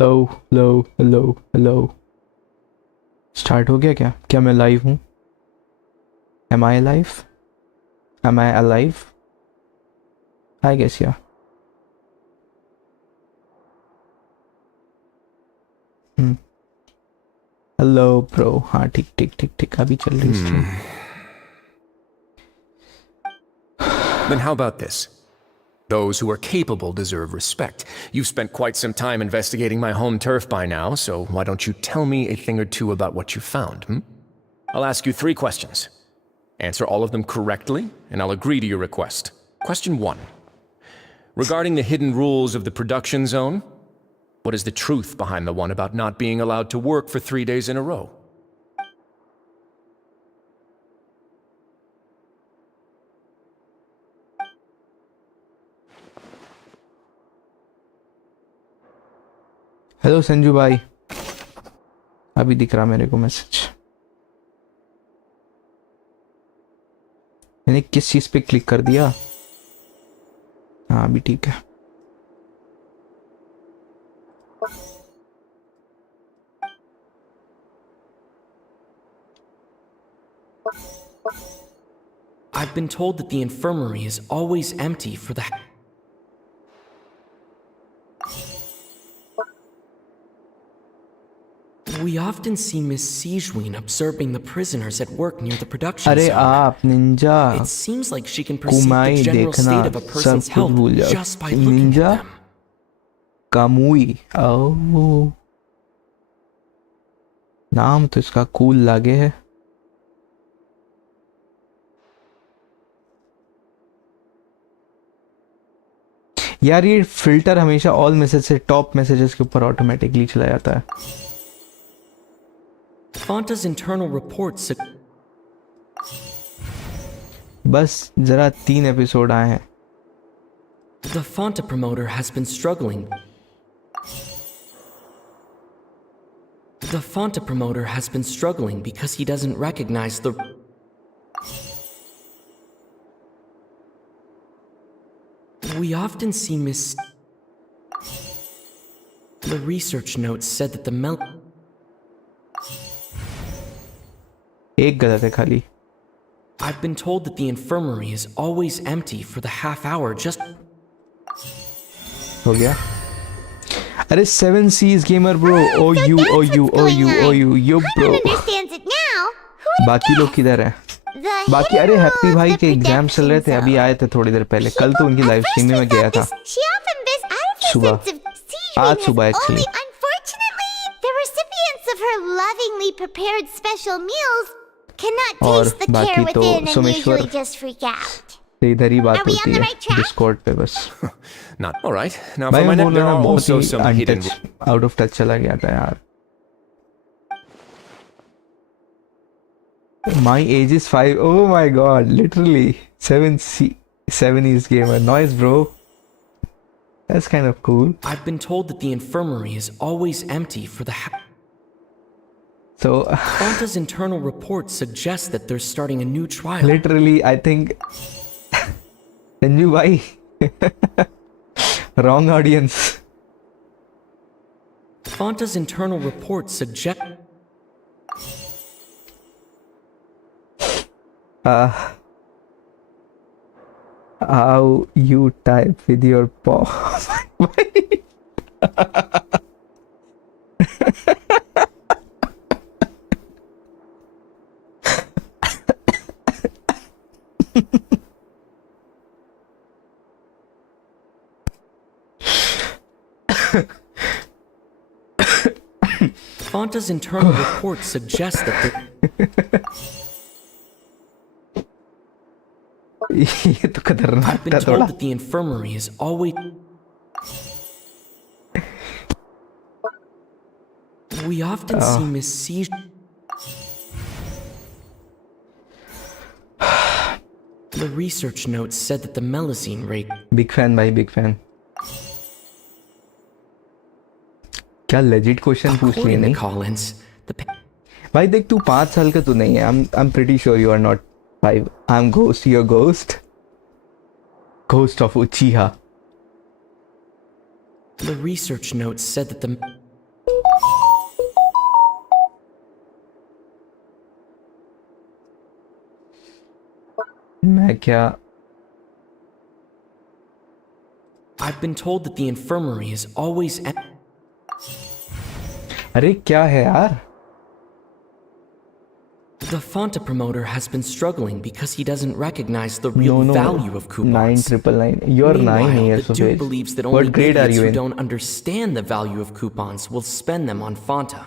Hello hello hello hello start हो गया क्या मैं लाइव हूँ? Am I live? Am I alive? I guess या हेलो ब्रो। हाँ ठीक ठीक ठीक ठीक अभी चल रही stream. Then how about this? Those who are capable deserve respect. You've spent quite some time investigating my home turf by now, so why don't you tell me a thing or two about what you found, I'll ask you 3 questions. Answer all of them correctly, and I'll agree to your request. Question 1. Regarding the hidden rules of the production zone, what is the truth behind the one about not being allowed to work for 3 days in a row? Hello Sanju भाई, अभी दिख रहा मेरे को message. मैंने किस चीज पे क्लिक कर दिया? हाँ अभी ठीक है। I've been told that the infirmary is always empty for the... We often see Miss Sijween observing the prisoners at work near the production अरे zone. आप Ninja It seems like she can perceive कुमाई the general देखना state of a सब person's कुछ health भूल जाओ। just by looking Ninja at them. कामुई, ओह नाम तो इसका कूल लागे है। यार ये फिल्टर हमेशा ऑल मैसेज से टॉप मैसेजेस के ऊपर ऑटोमेटिकली चला जाता है। Fanta's internal reports बस जरा 3 एपिसोड आए हैं। the Fanta promoter has been struggling. The Fanta promoter has been struggling because he doesn't recognize the... We often see Miss... The research notes said that the एक गलत है खाली। I've been told that the infirmary is always empty for the half hour just... हो गया। अरे 7 C's gamer bro, oh you yo bro। बाकी लोग किधर हैं? बाकी अरे हैप्पी भाई के एग्जाम चल रहे थे, अभी आए थे थोड़ी देर पहले। कल तो उनकी लाइव स्ट्रीम में गया था सुबह, आज सुबह actually. Unfortunately, the recipients of her lovingly prepared special meals cannot और taste the बाकी care तो within and Someshwar usually just freak out. इधर ही बात Are we होती on the है right track? डिस्कॉर्ड पे बस। Not all right. Now भाई for my मैं बोल there रहा are ना बहुत also he some hidden. Out of touch चला गया था यार। My age is 5. Oh my god, literally 7 is gamer. Nice bro. That's kind of cool. I've been told that the infirmary is always empty for the... So Fanta's internal reports suggest that they're starting a new trial. literally I think Sanju bhai wrong audience. Fanta's internal reports suggest... How you type with your paw? Fanta's internal reports suggest that the... ये तो खतरनाक I've been था told थोड़ा। that the infirmary is always... We often see Miss C... The research notes said that the melusine rate... Big fan भाई, big fan। क्या legit question पूछ लिए According to नहीं? Collins, the... भाई देख तू 5 साल का तो नहीं है। I'm pretty sure you are not 5. I'm Ghost, you're Ghost. Ghost of Uchiha. The research notes said that the... मैं क्या I've been told that the infirmary is always अरे क्या है यार The Fonta promoter has been struggling because he doesn't recognize the real no value of coupons. 9999 you're 9 Meanwhile, years the of Duke age believes that what only grade are idiots you who in don't understand the value of coupons will spend them on Fonta.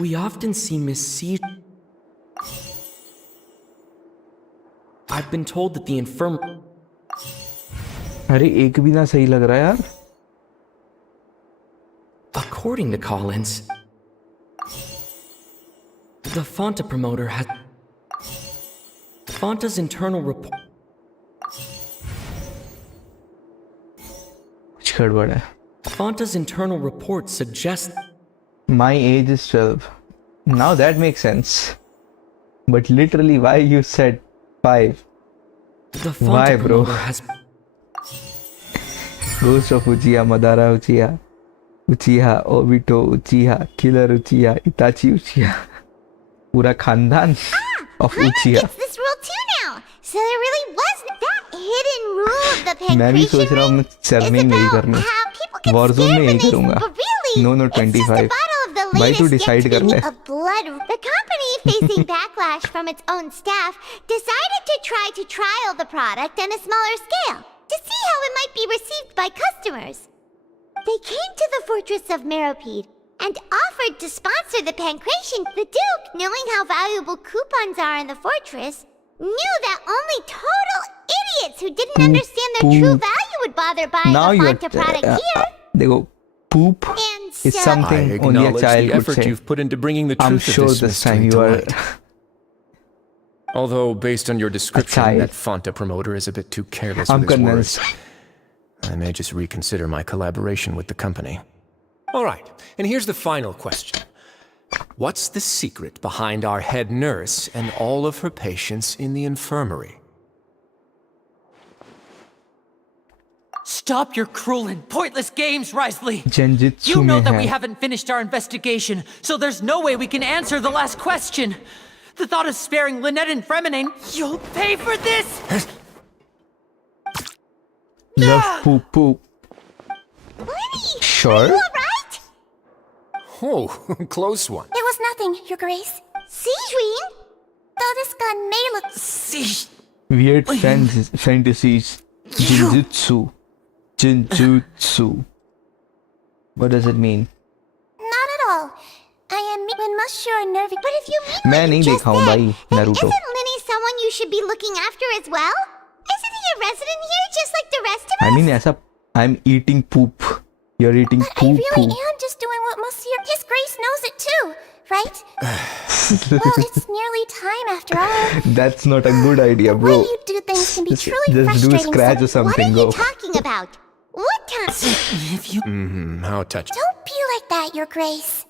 We often see Miss C. I've been told that the अरे एक भी ना सही लग रहा है यार According to Collins, the Fonta promoter has Fonta's internal report. कुछ गड़बड़ है Fonta's internal report suggests my age is 12 now that makes sense but literally why you said 5 the Fonta Why, bro? promoter has Ghost of Uchiha, Madara Uchiha, Uchiha, Obito Uchiha, Killer Uchiha, Itachi Uchiha. पूरा खानदान of Uchiha. Gets this rule too now. So there really was that hidden rule of the मैं भी सोच pancreation रहा हूँ मैं ring surname is यही about करनी how people get Warzone scared में when यही they करूँगा but really, No, no, it's just 25 a bottle of the भाई तू latest decide कर ले yet of blood. The company, facing backlash from its own staff, decided to try to trial the product on a smaller scale to see how it might be received by customers. They came to the fortress of Meropide and offered to sponsor the pancreation. The Duke, knowing how valuable coupons are in the fortress, knew that only total idiots who didn't understand their true value would bother buying now a you're Fonta product here. देखो poop And is so, I something only a acknowledge child the could effort say you've put into bringing the I'm truth sure of this this time mystery you to are light. Although, based on your description, child. that Fonta promoter is a bit too careless I'm with his convinced. words. I may just reconsider my collaboration with the company. All right, and here's the final question. What's the secret behind our head nurse and all of her patients in the infirmary? Stop your cruel and pointless games, Risley! Genjutsu You know में that है we haven't finished our investigation, so there's no way we can answer the last question. The thought of sparing Lynette and Fremenane, you'll pay for this! love poop poop Lenny, Sure. are you alright? Oh, close one. It was nothing, Your Grace. Seedream? Though this gun may look... See, weird fantasies Jinjutsu what does it mean Not at all. I am when Monsieur and Nervy... But if you mean मैं what नहीं you just देखा हूँ said, भाई then Naruto isn't Lenny someone you should be looking after as well? Isn't he a resident here just like the rest of us? I mean ऐसा I'm eating poop you're eating But I poop really poop am just doing what Monsieur... His Grace knows it too, right? Well, it's nearly time after all. that's not a good idea The bro way you do things can be Just- truly just do frustrating. scratch so or something, What are you go. talking about? What kind... if you... How touching. Don't be like that, Your Grace.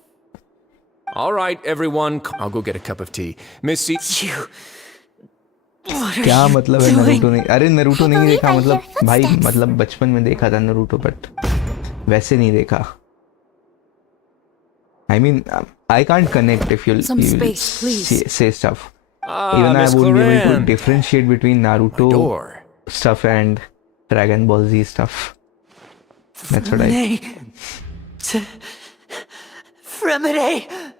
All right, everyone, I'll go get a cup of tea. Missy... You... What are क्या you मतलब है doing? Naruto नहीं अरे Naruto नहीं believe देखा I मतलब hear भाई footsteps. मतलब बचपन में देखा था नरूटो बट वैसे नहीं देखा I mean I can't connect if you'll, Some you'll space, please. say stuff Ah, even I Miss wouldn't be able to Cloran. differentiate between Naruto Door. stuff and Dragon Ball Z stuff that's what I Fremenane... Fremenane...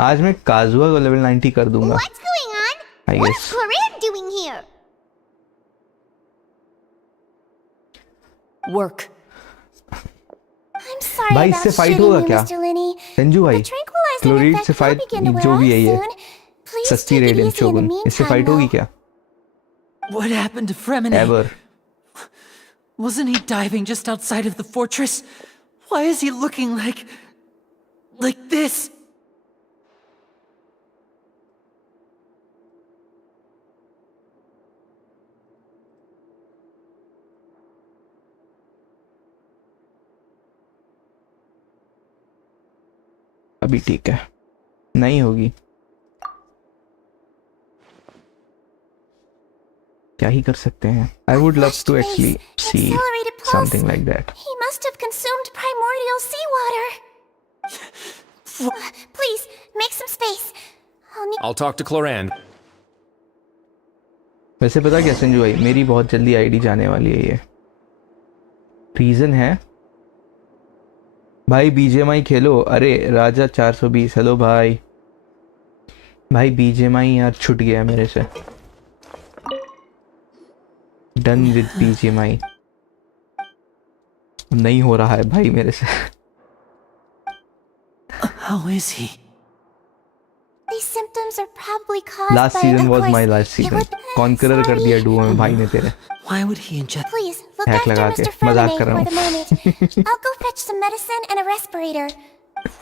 आज मैं काजुआ को level 90 कर दूंगा What's going on? I What's guess. Corinne doing here? Work. I'm sorry भाई, about इससे fight shooting होगा you, क्या? Mr. Lenny. Sanju भाई The tranquilizing क्लोरीड effect से will fight begin to wear जो भी off है ये soon. Please सस्ती take it radiant easy in the shogun इससे meantime, फाइट होगी though. क्या What happened to Fremenane? Ever Wasn't he diving just outside of the fortress? Why is he looking like this? अभी ठीक है नहीं होगी क्या ही कर सकते हैं I would love to actually see Accelerated pulse. Something like that He must have consumed primordial primordial seawater. Please, make some space. I'll need... I'll talk to Cloran. वैसे पता क्या संजू भाई, मेरी बहुत जल्दी आईडी जाने वाली है। ये रीजन है भाई, बीजेएमआई खेलो। अरे राजा 420, हेलो भाई। भाई बीजेएमआई यार छूट गया मेरे से। डन विद बीजेएमआई, नहीं हो रहा है भाई मेरे से। How is he? These symptoms are probably caused last by... season of was course, my last it season. would- conqueror कर दिया डुओ में भाई ने तेरे। Why would he inject? Please, look hack after लगा के, Mr. मजाक Fremenay कर रहा for the हूँ। moment. I'll go fetch some medicine and a respirator.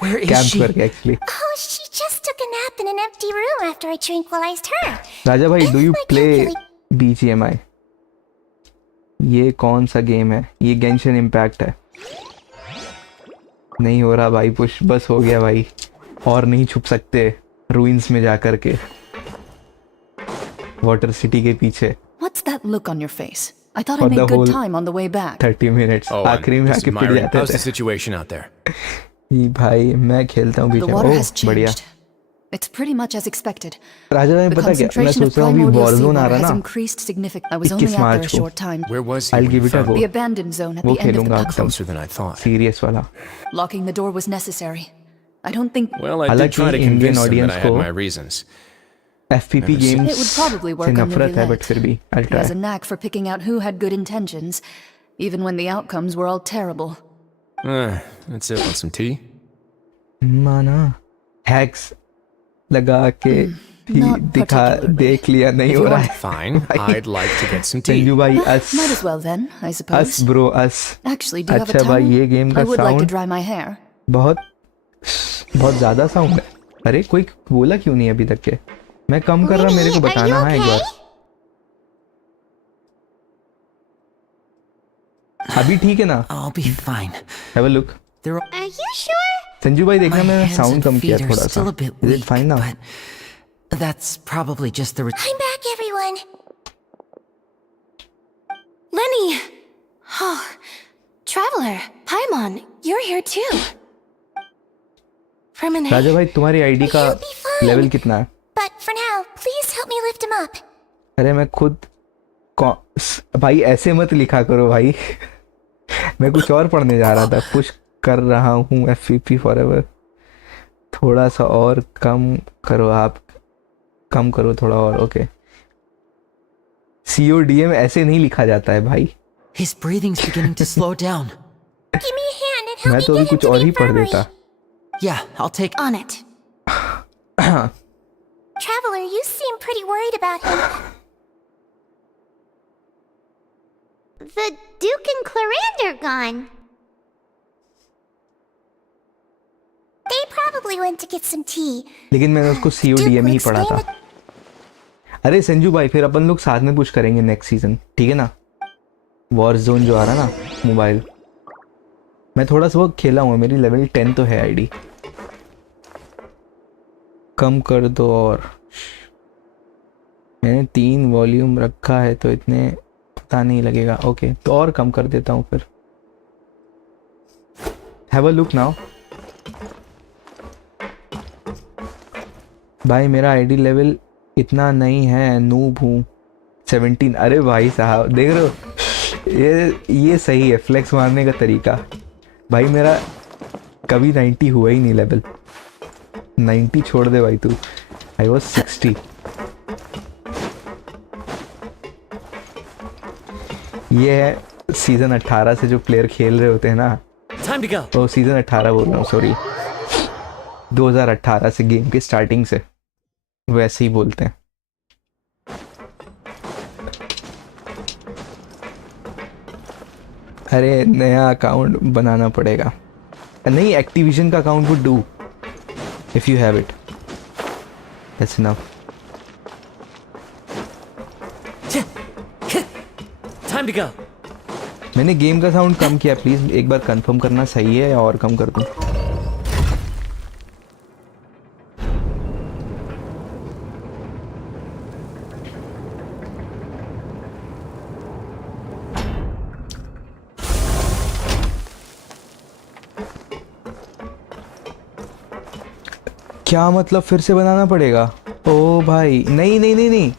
Where is camp she? करके actually. Oh, she just took a nap in an empty room after I tranquilized her. राजा भाई, do you If I play calculate- BGMI? ये कौन सा game है? ये Genshin impact है। नहीं हो रहा भाई पुश, बस हो गया भाई। और नहीं छुप सकते रूइंस में जाकर के, वाटर सिटी के पीछे। What's that look on your face? I thought For I made the good whole- time on the way back. 30 minutes Oh, आखिरी में this आके is पिट Myron. जाते How's the थे। situation out there? ये भाई मैं खेलता हूँ The बीच में। water ओह has बढ़िया। changed. It's pretty much as expected. राजा भाई The पता क्या, मैं concentration of सोच रहा हूँ अभी primordial वॉरज़ोन आ seawater रहा has ना, increased significantly. I was 21 only out there March a को। short time. Where was he I'll when give you it a found go। The him? abandoned zone at वो the end of the खेलूंगा puzzle. एकदम Closer than I thought. Serious वाला। Locking the door was necessary. I don't think Well, I did हालांकि try to Indian convince him that audience I had को my reasons. FPP Never seen- it would games probably से work on the नफरत है, but roulette. फिर भी I'll He has try। a knack for picking out who had good intentions, even when the outcomes were all terrible. That's it. Want some tea? माना hacks लगा के भी Not दिखा, particularly. देख लिया नहीं If हो you रहा want- है। Fine. I'd like to get some tea. Sanju भाई अस Might as well then, I suppose. Us bro us. Actually, do you have a अच्छा भाई, towel? ये गेम का I would like to sound dry my hair. बहुत बहुत ज्यादा sound है। अरे कोई बोला क्यों नहीं अभी तक के? मैं कम कर रहा, मेरे को Winnie, are बताना you है एक okay? बार। अभी ठीक है ना? I'll be fine. Have a look. There Are you sure? Sanju भाई देखना, My मैंने hands साउंड and कम किया feet are थोड़ा सा। still a bit is it weak, fine now? but that's probably just the. I'm back, everyone. Lenny! Oh, Traveler, Paimon, you're here too. Fremenay, राजा भाई तुम्हारी ID का You'll be fine. Level कितना है? but for now, please help me lift him up. अरे मैं खुद भाई ऐसे मत लिखा करो भाई। मैं कुछ और पढ़ने जा रहा था। पुश कर रहा हूँ एफपीपी फॉरएवर। थोड़ा सा और कम करो, आप कम करो थोड़ा और। ओके, CODM ऐसे नहीं लिखा जाता है भाई। His breathing's beginning to slow down. Give me a hand and help मैं me तो अभी get him कुछ to और the ही पढ़ infirmary. देता। Yeah, I'll take. On it. Traveler, you seem pretty worried about him. The Duke and Clarander gone. They probably went to get some tea. लेकिन मैंने उसको CODM ही पढ़ा था। अरे संजू भाई, फिर अपन लोग साथ में पुश करेंगे नेक्स्ट सीजन, ठीक है ना? वॉर जोन जो आ रहा ना मोबाइल, मैं थोड़ा सा वो खेला हूँ। मेरी लेवल 10 तो है आईडी। कम कर दो और। मैंने 3 वॉल्यूम रखा है तो इतने पता नहीं लगेगा। ओके, तो और कम कर देता हूँ फिर। Have a look now. भाई मेरा आईडी लेवल इतना नहीं है, नूब हूँ। 17। अरे भाई साहब देख रहे हो, ये सही है फ्लेक्स मारने का तरीका। भाई मेरा कभी 90 हुआ ही नहीं लेवल। 90 छोड़ दे भाई तू। I was 60। ये है सीजन 18 से जो प्लेयर खेल रहे होते हैं ना, Time to go. तो सीजन 18 बोल रहा हूँ, सॉरी 2018 से गेम के स्टार्टिंग से वैसे ही बोलते हैं। अरे नया अकाउंट बनाना पड़ेगा। नहीं, एक्टिविजन का account would do if you have it, that's enough. Time to go. मैंने गेम का साउंड कम किया, प्लीज एक बार कंफर्म करना सही है या और कम कर दूं। क्या मतलब फिर से बनाना पड़ेगा? ओ भाई नहीं नहीं नहीं नहीं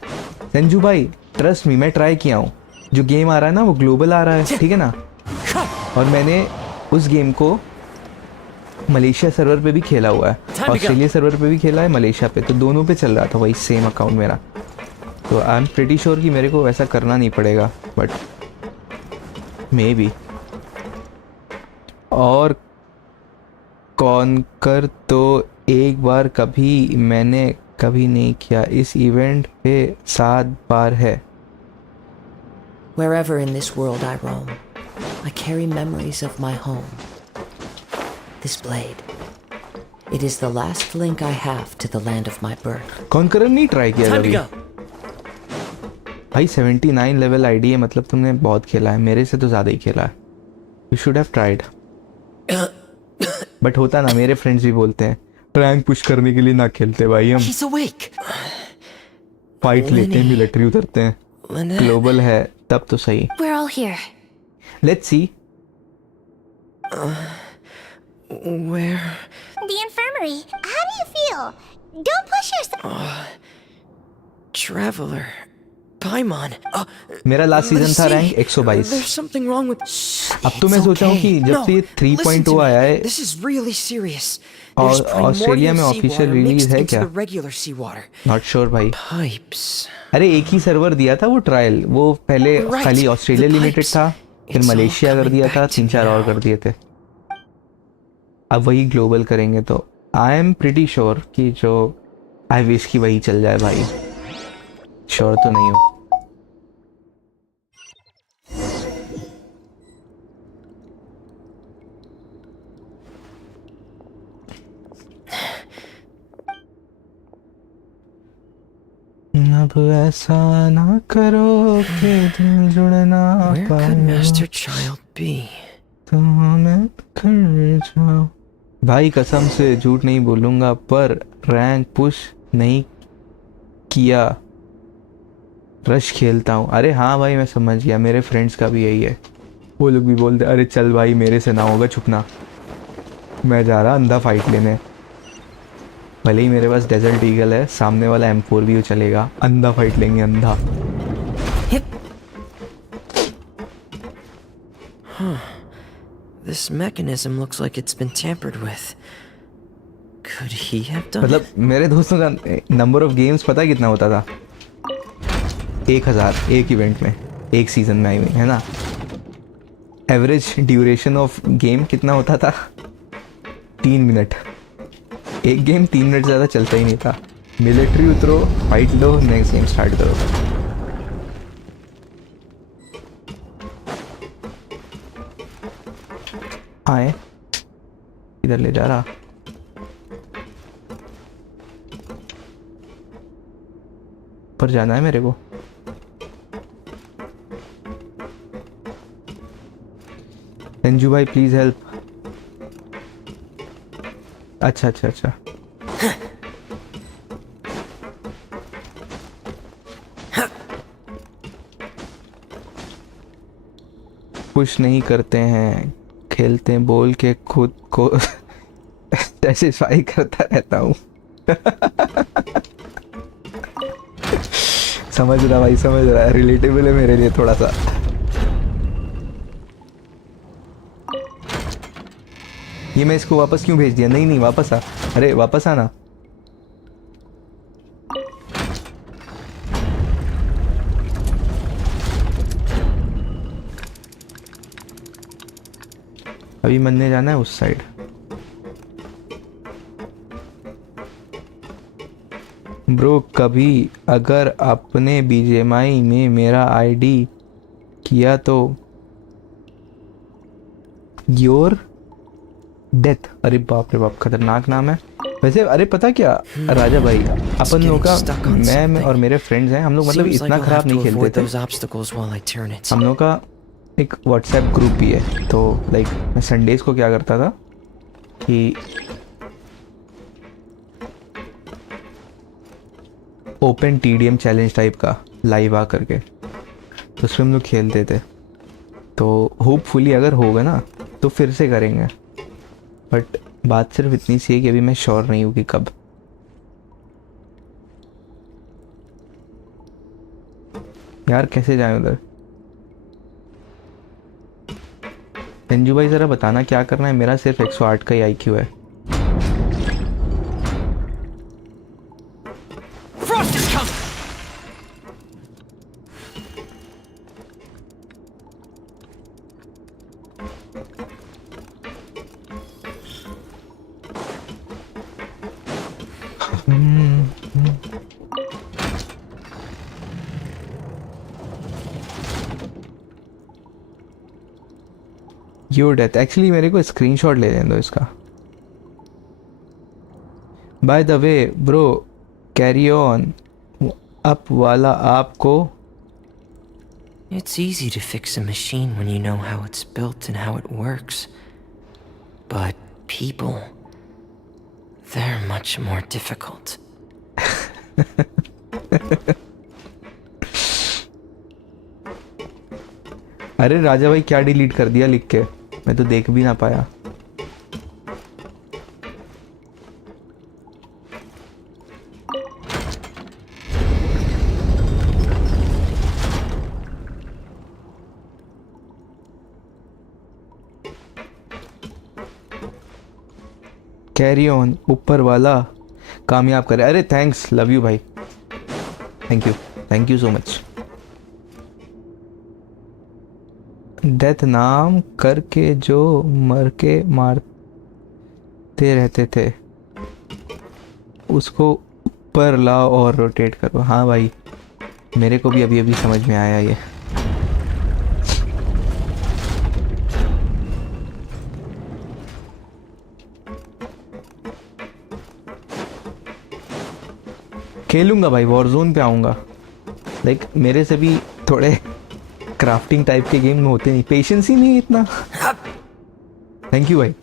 संजू भाई, ट्रस्ट मी, मैं ट्राई किया हूँ। जो गेम आ रहा है ना वो ग्लोबल आ रहा है, ठीक है ना? और मैंने उस गेम को मलेशिया सर्वर पे भी खेला हुआ है, ऑस्ट्रेलिया सर्वर पे भी खेला है, मलेशिया पे, तो दोनों पे चल रहा था वही सेम अकाउंट मेरा। तो आई एम प्रीटी श्योर कि मेरे को वैसा करना नहीं पड़ेगा, बट मे बी। और कॉन्कर तो एक बार कभी मैंने कभी नहीं किया, इस इवेंट पे 7 बार है। Wherever in this world I roam, I carry memories of my home. This blade, it is the last link I have to the land of my birth. Conquer नहीं ट्राई किया Time to कभी? go. भाई 79 level ID है, मतलब तुमने बहुत खेला है, मेरे से तो ज़्यादा ही खेला है। You should have tried. But होता ना, मेरे फ्रेंड्स भी बोलते हैं रैंक पुश करने के लिए ना खेलते भाई, हम He's awake. फाइट लेते हैं, मिलिट्री उतरते हैं। Lynette. ग्लोबल है तब तो सही। We're all here. Let's see. Where? The infirmary. How do you feel? Don't push yourself. Traveler. Paimon. मेरा लास्ट सीजन था rank There's 122। something wrong with. अब तो मैं सोचा हूँ कि जब से ये 3.0 आया है, This is really serious. और There's ऑस्ट्रेलिया में primordial official seawater release mixed है into क्या? the regular seawater. Not sure भाई। Pipes. अरे एक ही सर्वर दिया था वो ट्रायल, वो पहले Right. खाली ऑस्ट्रेलिया The लिमिटेड pipes. था, फिर It's all मलेशिया कर coming दिया था, back to 3-4 me और now. कर दिए थे। अब वही ग्लोबल करेंगे, तो आई एम प्रीटी श्योर कि जो आई विश की वही चल जाए भाई। श्योर तो नहीं हूँ। अब ऐसा ना करो कि दिल जुड़ना Where could पाए, Master Child be? तो मैं कर जाऊं। भाई कसम से झूठ नहीं बोलूंगा, पर रैंक पुश नहीं किया, रश खेलता हूँ। अरे हाँ भाई मैं समझ गया, मेरे फ्रेंड्स का भी यही है। वो लोग भी बोलते अरे चल भाई मेरे से ना होगा, छुपना, मैं जा रहा अंधा फाइट लेने। भले ही मेरे पास डेजर्ट ईगल है, सामने वाला M4 भी वो चलेगा, अंधा फाइट लेंगे, अंधा। This mechanism looks like it's been tampered with. Could he have done मतलब मेरे दोस्तों का नंबर ऑफ गेम्स पता है कितना होता था? 1000 एक इवेंट में, एक सीजन में, आई मीन, है ना? एवरेज ड्यूरेशन ऑफ गेम कितना होता था? 3 मिनट। एक गेम 3 मिनट ज़्यादा चलता ही नहीं था। मिलिट्री उतरो, फाइट लो, नेक्स्ट गेम स्टार्ट करो। आए इधर ले जा रहा। पर जाना है मेरे को। संजू भाई प्लीज हेल्प। अच्छा अच्छा अच्छा, पुश नहीं करते हैं, खेलते हैं, बोल के खुद को सेटिस्फाई करता रहता हूँ। समझ रहा भाई, समझ रहा है, रिलेटेबल है मेरे लिए थोड़ा सा। ये मैं इसको वापस क्यों भेज दिया? नहीं नहीं वापस आ, अरे वापस आना। अभी मनने जाना है उस साइड। ब्रो कभी अगर आपने बीजेएमआई में मेरा आईडी किया तो योर डेथ। अरे बाप रे बाप, खतरनाक नाम है वैसे। अरे पता क्या राजा भाई, अपन लोग का, मैं और मेरे फ्रेंड्स हैं, हम लोग मतलब इतना खराब नहीं खेलते थे। हम लोग का एक व्हाट्सएप ग्रुप भी है, तो लाइक मैं संडेज को क्या करता था कि ओपन टीडीएम चैलेंज टाइप का लाइव आ करके, तो उसमें हम लोग खेलते थे। तो होपफुली अगर होगा ना तो फिर से करेंगे, बट बात सिर्फ इतनी सी है कि अभी मैं श्योर नहीं हूँ कि कब। यार कैसे जाएं उधर? संजू भाई जरा बताना क्या करना है, मेरा सिर्फ 108 का ही आईक्यू है। Frost is coming! Your death, actually मेरे को स्क्रीनशॉट ले लेने दो इसका। By the way bro, carry on up वाला आपको It's easy to fix a machine when you know how it's built and how it works. But people, they're much more difficult. अरे राजा भाई क्या डिलीट कर दिया लिख के, मैं तो देख भी ना पाया। कैरी ऑन ऊपर वाला कामयाब करे। अरे थैंक्स, लव यू भाई, thank you so much. Death नाम करके जो मर के मारते रहते थे उसको ऊपर लाओ और रोटेट करो। हाँ भाई, मेरे को भी अभी अभी समझ में आया ये। खेलूंगा भाई, वॉरजोन पे आऊंगा। लाइक मेरे से भी थोड़े क्राफ्टिंग टाइप के गेम में होते नहीं, पेशेंस ही नहीं इतना। थैंक यू भाई।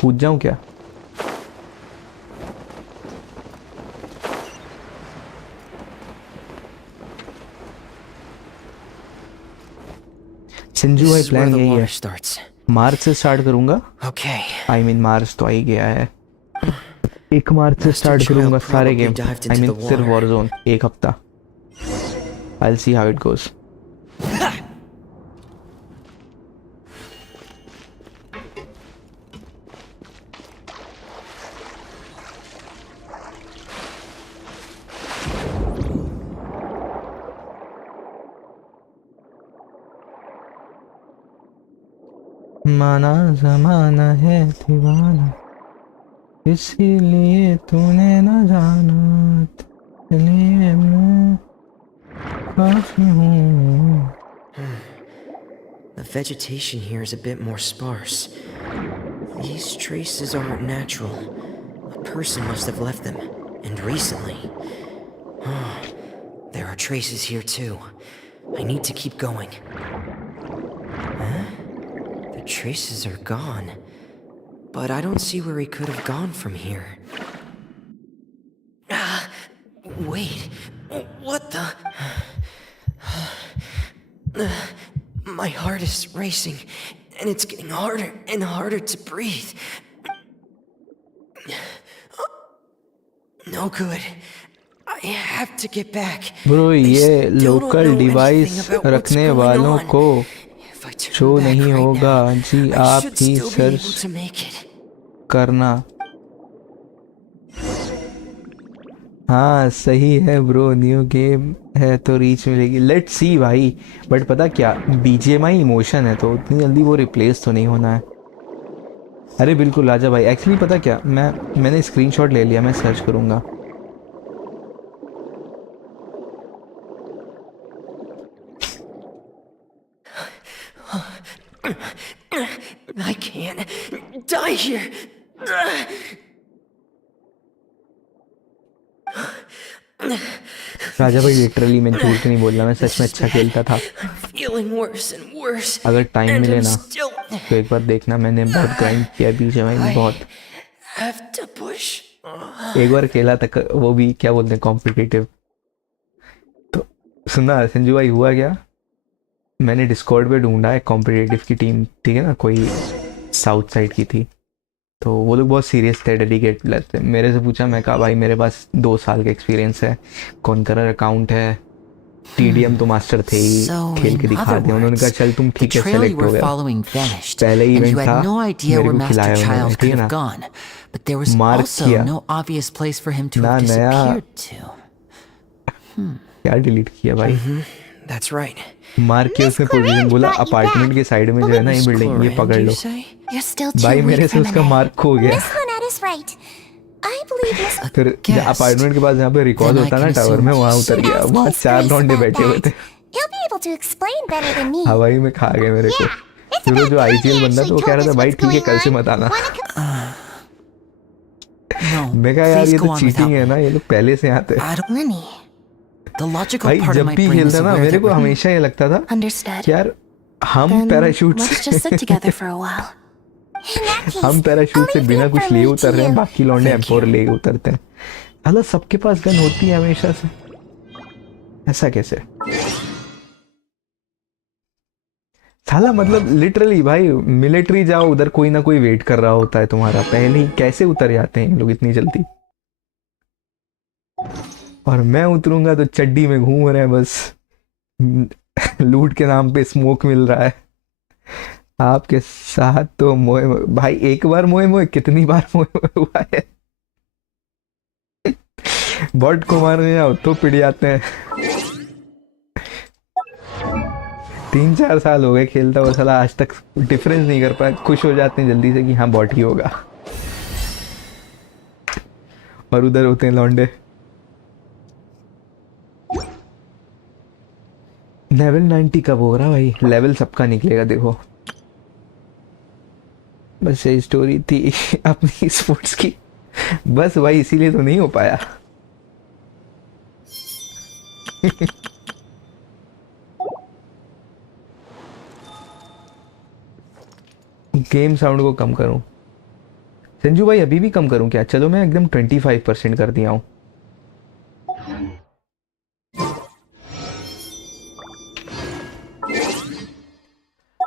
कूद जाऊं क्या? संजू भाई प्लान यही है, मार्च से स्टार्ट करूंगा। Okay. आई मीन मार्च तो आ ही गया है, 1 मार्च से स्टार्ट करूंगा सारे गेम। आई मीन सिर्फ वॉरजोन 1 हफ्ता। I will see how it goes. माना जमाना है दीवाना, इसीलिए तूने न जाना, इसलिए मैं काफी हूँ। The vegetation here is a bit more sparse. These traces aren't natural. A person must have left them, and recently. There are traces here too. I need to keep going. Huh? The traces are gone. But I don't see where he could have gone from here. Wait. What the? My heart is racing, and it's getting harder and harder to breathe. No good. I have to get back. Bro They ये still don't local know device anything about what's रखने going वालों on. को If I turn show back नहीं right होगा now, ji, I आप should he still be able search to make it. करना। हाँ सही है ब्रो, न्यू गेम है तो रीच मिलेगी। लेट्स सी भाई, बट पता क्या, बीजीएमआई इमोशन है तो उतनी जल्दी वो रिप्लेस तो नहीं होना है। अरे बिल्कुल राजा भाई, एक्चुअली पता क्या, मैंने स्क्रीनशॉट ले लिया, मैं सर्च करूँगा। I can't die here. राजा भाई लिटरली मैं झूठ नहीं बोल रहा, मैं सच में अच्छा खेलता था। Feeling worse and worse. अगर टाइम and मिले I'm ना still तो एक बार देखना, मैंने बहुत ग्राइंड किया बीजीएमआई में बहुत। have to push. एक बार खेला था, वो भी क्या बोलते हैं कॉम्पिटिटिव। तो सुना संजू भाई हुआ क्या, मैंने डिस्कॉर्ड पे ढूंढा है कॉम्पिटिटिव की टीम, ठीक है ना, कोई साउथ साइड की थी, तो वो लोग बहुत सीरियस थे, डेडिकेटेड थे। मेरे से पूछा, मैं कहा भाई मेरे पास 2 साल का एक्सपीरियंस है, कॉन्करर अकाउंट है, टीडीएम तो मास्टर थे ही, So, खेल के in दिखा other दिया। उन्होंने कहा words, चल तुम the ठीक है, trail you सेलेक्ट हो were गया। following vanished, पहले and इवेंट you था, had no idea मेरे where को Master खिलाया उन्होंने, Childs ठीक could है have ना। gone, but there was mark also किया no obvious place for him to ना, have नया disappeared to. क्या डिलीट किया भाई। That's right. मार्क किया उसने पोजीशन, बोला brought you अपार्टमेंट के साइड में जो है ना ये Miss बिल्डिंग, ये Cloran, पकड़ do you low. say? You're still भाई too मेरे weak से for उसका Monet. मार्क खो गया। Miss Lynette is right. I believe Miss फिर guessed. अपार्टमेंट के पास जहाँ पे रिकॉर्ड Then I होता ना can टावर में, assume- वहाँ उतर गया। Ask वहाँ Miss 4 Grace लौंडे about बैठे हुए थे, that. He'll be able to explain better than me. हवाई में खा गए मेरे को। Yeah, it's फिर वो about जो time he आईजीएल बंदा actually तो वो कह told रहा था us भाई what's ठीक है going कल से on. मत आना। Wanna come- No, मैं कहा यार please ये go तो on चीटिंग without है ना, me. ये लोग पहले से आते। I don't. Lenny. The logical भाई part of जब my भी brain is खेलता ना aware मेरे that को we're- हमेशा ये लगता था Understood. कि यार हम Then parachute let's just sit से together for a while. In that case, हम पैराशूट से I'll leave बिना the कुछ लिए infirmary उतर to रहे हैं, you. बाकी लौंडे Thank M4 ले उतरते हैं। हालांकि सबके पास गन होती है हमेशा से, ऐसा कैसे? साला मतलब लिटरली भाई मिलिट्री जाओ, उधर कोई ना कोई वेट कर रहा होता है तुम्हारा, पहले ही कैसे उतर जाते हैं लोग इतनी जल्दी। और मैं उतरूंगा तो चड्डी में घूम रहे हैं बस, लूट के नाम पे स्मोक मिल रहा है। आपके साथ तो मोए भाई, एक बार मोए मोए, कितनी बार मोए मोए हुआ है। बॉट को मारने जाओ तो पिट जाते हैं। 3-4 साल हो गए खेलता हुआ, साला आज तक डिफरेंस नहीं कर पाया। खुश हो जाते हैं जल्दी से कि हाँ बॉट ही होगा, और उधर होते हैं लौंडे। लेवल 90 कब हो रहा भाई? लेवल सबका निकलेगा देखो, बस ये स्टोरी थी अपनी स्पोर्ट्स की, बस भाई इसीलिए तो नहीं हो पाया। गेम साउंड को कम करूं संजू भाई? अभी भी कम करूं क्या? चलो मैं एकदम 25% कर दिया हूं।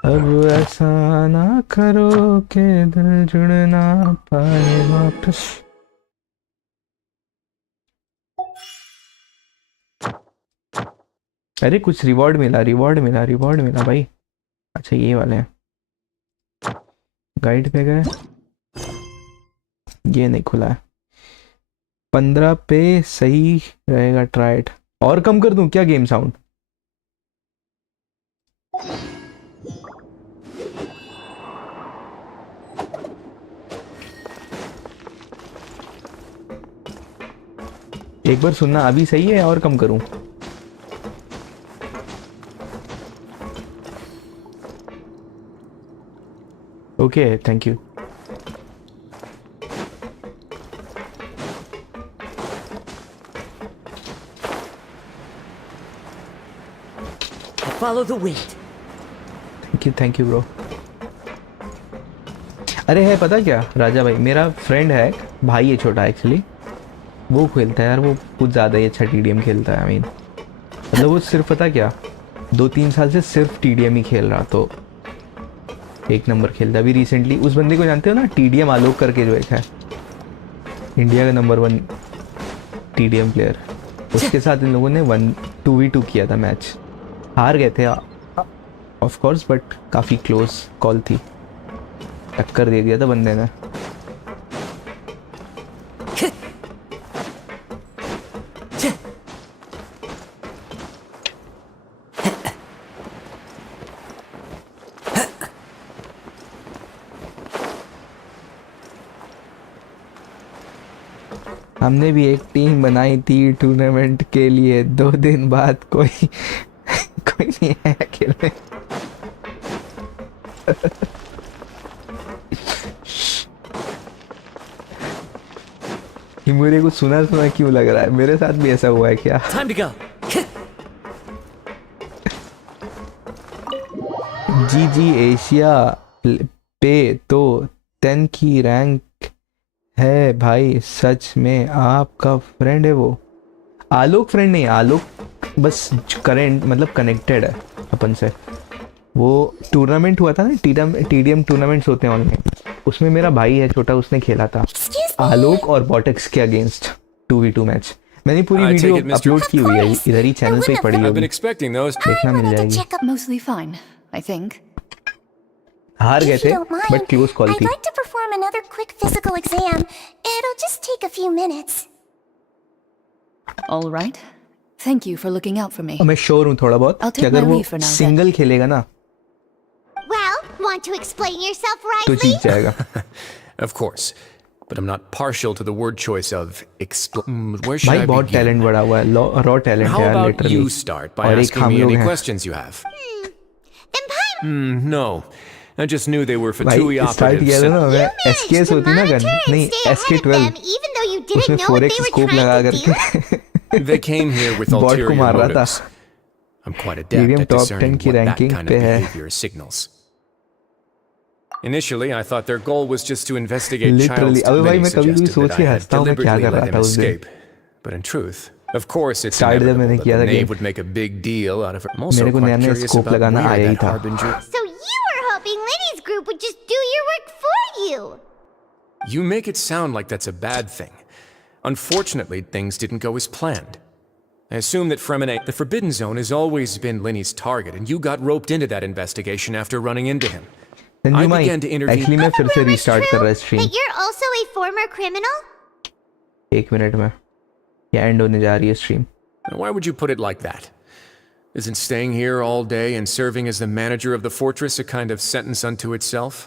अब ऐसा ना करो कि दिल जुड़ ना पाए वापस। अरे कुछ रिवॉर्ड मिला, रिवॉर्ड मिला, रिवॉर्ड मिला भाई। अच्छा ये वाले हैं, गाइड पे गए, ये नहीं खुला है। 15 पे सही रहेगा ट्राइड। और कम कर दूं क्या गेम साउंड? एक बार सुनना, अभी सही है और कम करूं? Okay thank you. Follow the wind. Thank you bro. अरे है पता क्या राजा भाई, मेरा फ्रेंड है, भाई है छोटा एक्चुअली, वो खेलता है यार, वो कुछ ज़्यादा ही अच्छा टीडीएम खेलता है। आई मीन मतलब वो सिर्फ पता क्या 2-3 साल से सिर्फ टीडीएम ही खेल रहा, तो एक नंबर खेलता है। अभी रिसेंटली उस बंदे को जानते हो ना, टीडीएम आलोक करके जो एक है, इंडिया का नंबर 1 टीडीएम प्लेयर, उसके साथ इन लोगों ने 2v2 किया था मैच। हार गए थे ऑफ कोर्स, बट काफ़ी क्लोज कॉल थी, टक्कर दे दिया था बंदे ने। हमने भी एक टीम बनाई थी टूर्नामेंट के लिए, 2 दिन बाद कोई नहीं आया खेलने। मेरे को सुना सुना क्यों लग रहा है? मेरे साथ भी ऐसा हुआ है क्या? Time to go. जी एशिया पे तो 10 की रैंक है भाई, सच में आपका फ्रेंड है वो? आलोक फ्रेंड नहीं, आलोक बस करेंट मतलब कनेक्टेड है अपन से। वो टूर्नामेंट हुआ था ना, टीडीएम टूर्नामेंट्स होते हैं ऑनलाइन, उसमें मेरा भाई है छोटा, उसने खेला था आलोक और बॉटेक्स के अगेंस्ट 2v2 मैच। मैंने पूरी I video take it, Mr. Upload की हुई है, इधर ही चैनल पे ही पड़ी I've been होगी, expecting those. देखना मिल जाएगी। Mostly fine, I think. हार गए If you थे don't mind, but close call I'd थी। like to perform another quick physical exam. It'll just take a few minutes. All right. Thank you for looking out for me. और मैं sure हूँ थोड़ा बहुत I'll कि take अगर my वो leave for now, single खेलेगा ना Well, want to explain yourself, तो Risley? जीत जाएगा। Of course. But I'm not partial to the word choice of where should भाई I बहुत begin? टैलेंट बढ़ा हुआ है, रॉ टैलेंट How है यार about literally. you start by और एक asking हम me लोग any हैं। questions you have? Then Paimon, No. I just knew they were भाई Fatui स्टार्ट किया operatives. था ना, मैं managed एसकेएस to होती ना monitor गन, and नहीं stay ahead of SK12 them, even though you didn't उसमें know what 4x they were scope लगा trying to do. करके They came here with bot को ulterior मार रहा था। motives. I'm quite adept medium at top discerning 10 की what that ranking kind पे of है। behavior signals. Initially, I thought their goal was just to investigate literally Child's अबे भाई मैं कभी कभी suggested सोच that के I had हंसता हूँ मैं क्या deliberately कर let रहा him था उस दिन। escape. But in truth, of course, it's Started जब inevitable मैंने that किया the था knave game। would make a big deal out of it. I'm also मेरे को quite नया नया curious स्कोप about लगाना where आया ही that था। harbinger. So you were hoping Lenny's group would just do your work for you. You make it sound like that's a bad thing. Unfortunately, things didn't go as planned. I assume that Fremenate, the Forbidden Zone, has always been Lenny's target, and you got roped into that investigation after running into him. I Sanju भाई began to intervene. Actually मैं फिर से Rumor's restart कर रहा true stream that you're also a former criminal? 1 minute में, या and होने जा रही है stream. Now, why would you put it like that? Isn't staying here all day and serving as the manager of the fortress a kind of sentence unto itself?